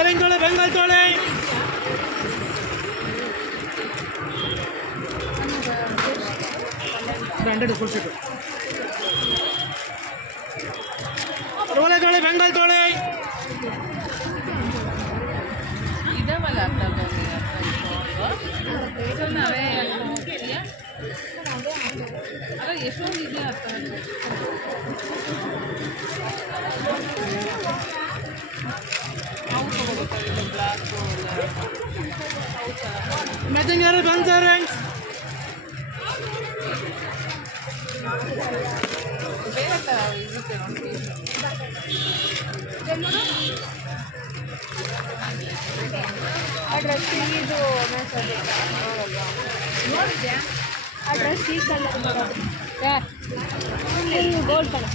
ಬೇರೆಂತೋಳೆ ಬೆಂಗಾಲ್ ತೋಳೆ branded full set ರೋಲೆ ತೋಳೆ ಬೆಂಗಾಲ್ ತೋಳೆ ಇದಾವಲ್ಲ ನಾವೇ ಅಲ್ಲ ಎಷ್ಟೊಂದು ಇದೆ ಅರ್ಥ ಮ್ಯಾಚಿಂಗ್ ಯಾರು ಬಂತಾರೆ ड्रेस ಇದು ನೋಡಿದ್ಯಾ ಆ ಡ್ರೆಸ್ ಈ ಕಲರ್ ಗೋಲ್ಡ್ ಕಲರ್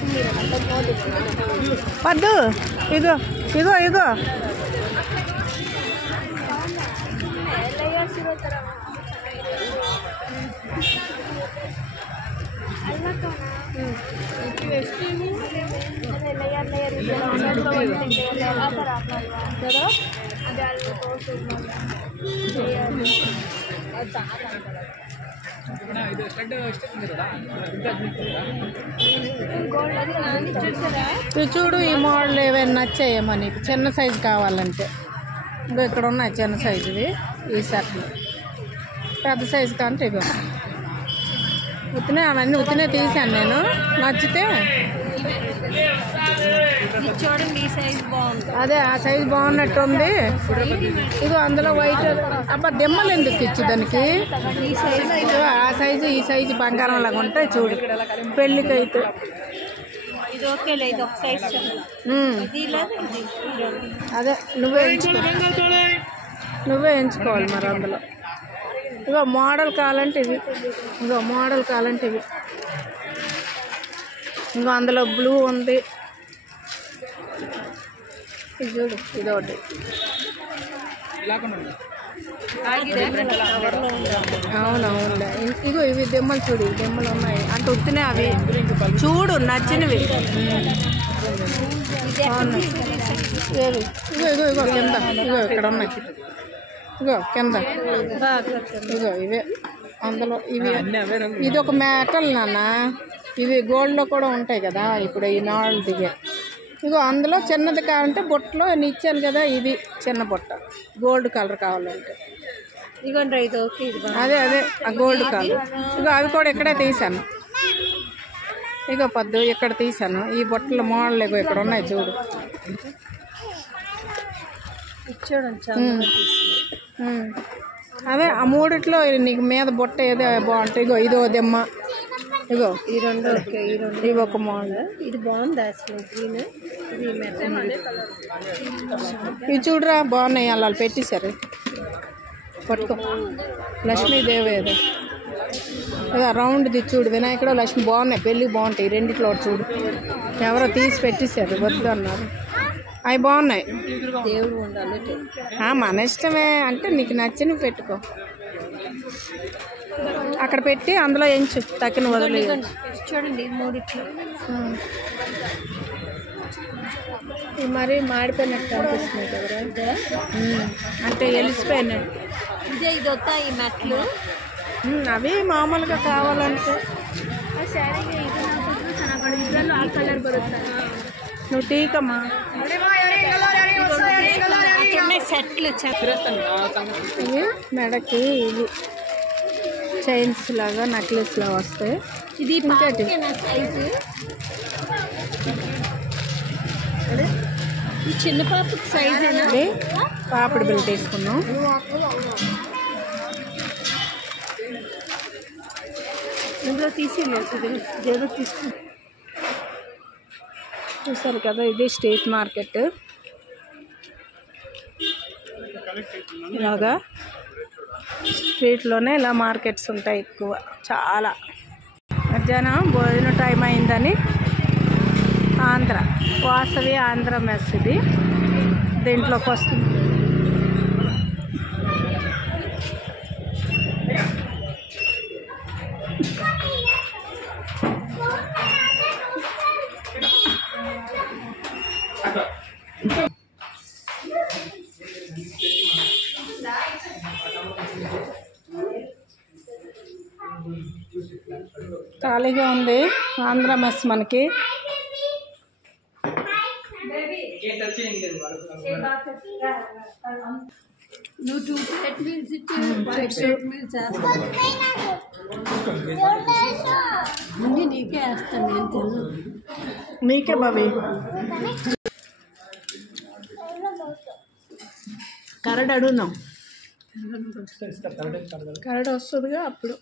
ಪದ್ದು ಇದು ಇದು ಇದು ಲೇಯರ್ಸ್ ಇರೋ ಥರ ಅಲ್ಲ ಕಣ ಎಷ್ಟು ಅದೇ ಲೇಯರ್ ಲೇಯರ್ ಇದೆ ಆ ಥರ ಹಾಕಲ್ವಾ ಅದು ಅಲ್ಲಿ ತೋರಿಸಿದ್ದು చూడు ఈ మోడల్ ఏమైనా నచ్చాయేమో నీకు చిన్న సైజు కావాలంటే ఇంకా ఇక్కడ ఉన్నాయి చిన్న సైజువి ఈ షర్ట్లు పెద్ద సైజు కంటే ఇవి ఉత్తినే అవన్నీ ఉత్తినే తీసాను నేను నచ్చితే చూడండి ఈ సైజ్ బాగుంది అదే ఆ సైజు బాగున్నట్టు ఉంది ఇగో అందులో వైట్ అబ్బా దెమ్మలు ఎందుకు ఇచ్చి దానికి ఆ సైజు ఈ సైజు బంగారం లాగా ఉంటాయి చూడు పెళ్ళికి అయితే ఇది ఓకేలే ఇది ఒక సైజ్ ఇది లేదు ఇది అదే నువ్వే ఎంచుకోవాలి మరి అందులో ఇగో మోడల్ కావాలంటే ఇవి ఇంకో మోడల్ కావాలంటే ఇవి ఇంకో అందులో బ్లూ ఉంది ఇది చూడు ఇది ఒకటి అవునవునులే ఇగో ఇవి దెమ్మలు చూడు ఇవి దెమ్మలు ఉన్నాయి అంటే ఉత్తినే అవి చూడు నచ్చినవి ఏవి ఇగో ఇగో ఇగో కింద ఇగో ఇక్కడ ఉన్నాయి ఇగో కింద ఇగో ఇవే అందులో ఇవి ఇది ఒక మెటల్ నాన్న ఇవి గోల్డ్లో కూడా ఉంటాయి కదా ఇప్పుడు ఈ మోడల్ దిగే ఇగో అందులో చిన్నది కావాలంటే బొట్టలో నేను ఇచ్చాను కదా ఇది చిన్న బొట్ట గోల్డ్ కలర్ కావాలంటే ఇదిగోండి ఇది ఓకే అదే అదే ఆ గోల్డ్ కలర్ ఇగో అవి కూడా ఇక్కడే తీసాను ఇగో పద్దు ఇక్కడ తీసాను ఈ బొట్టల మోడల్ ఇగో ఇక్కడ ఉన్నాయి చూడు అదే ఆ మూడిట్లో నీకు మీద బొట్ట ఏదో బాగుంటుంది ఇగో ఇదో దెమ్మ ఇగో ఈ రెండు ఓకే ఈ రెండు ఇవి ఒక మోడల్ ఇది బాగుంది అసలు గ్రీన్ ఇది మెటల్ ఇవి చూడరా బాగున్నాయి అలా పెట్టేశారు పట్టుకో లక్ష్మీదేవి ఏదో ఇక రౌండ్ది చూడు వినాయకుడు లక్ష్మి బాగున్నాయి పెళ్ళి బాగుంటాయి రెండిట్లో చూడు ఎవరో తీసి పెట్టేశారు వద్దు అన్నారు అవి బాగున్నాయి దేవుడు ఉండాలి మన ఇష్టమే అంటే నీకు నచ్చినవి పెట్టుకో అక్కడ పెట్టి అందులో ఎంచు తక్కిన వదిలి చూడండి మూడిట్లో ఇవి మరి మాడిపోయినట్టు అనిపిస్తున్నాయి కదరా అంటే ఎలిసిపోయినట్టు ఇదే ఇది వస్తా ఈ మెట్లు అవి మామూలుగా కావాలంటే ಆ ಕಲರ್ ಬರುತ್ತೆ నువ్వు టీకమ్మా సెట్లు ఇవి మెడకి ఇవి చైన్స్ లాగా నెక్లెస్ లాగా వస్తాయి ఇది సైజు ఈ చిన్న పాపకి సైజ్ పాపిడి బిల్ తీసుకున్నాం ఇందులో తీసేయలేదు ఏదో తీసుకున్నాం చూసారు కదా ఇది స్ట్రీట్ మార్కెట్ ఇలాగా స్ట్రీట్లోనే ఇలా మార్కెట్స్ ఉంటాయి ఎక్కువ చాలా మధ్యాహ్నం భోజన టైం అయిందని ఆంధ్ర వాసవి ఆంధ్ర మెస్ ఇది దీంట్లోకి వస్తుంది ఖాళీగా ఉంది ఆంధ్ర మెస్ మనకి. నువ్వు 2 ప్లేట్ మీల్స్ ఇచ్చి 5 ప్లేట్ మీల్స్ వేస్తాను. అన్నీ నీకే వేస్తాను, నేను తిన్నాను. నీకే బాబీ. కరడ్ అడుగున్నాం, కరడ్ వస్తుందిగా అప్పుడు.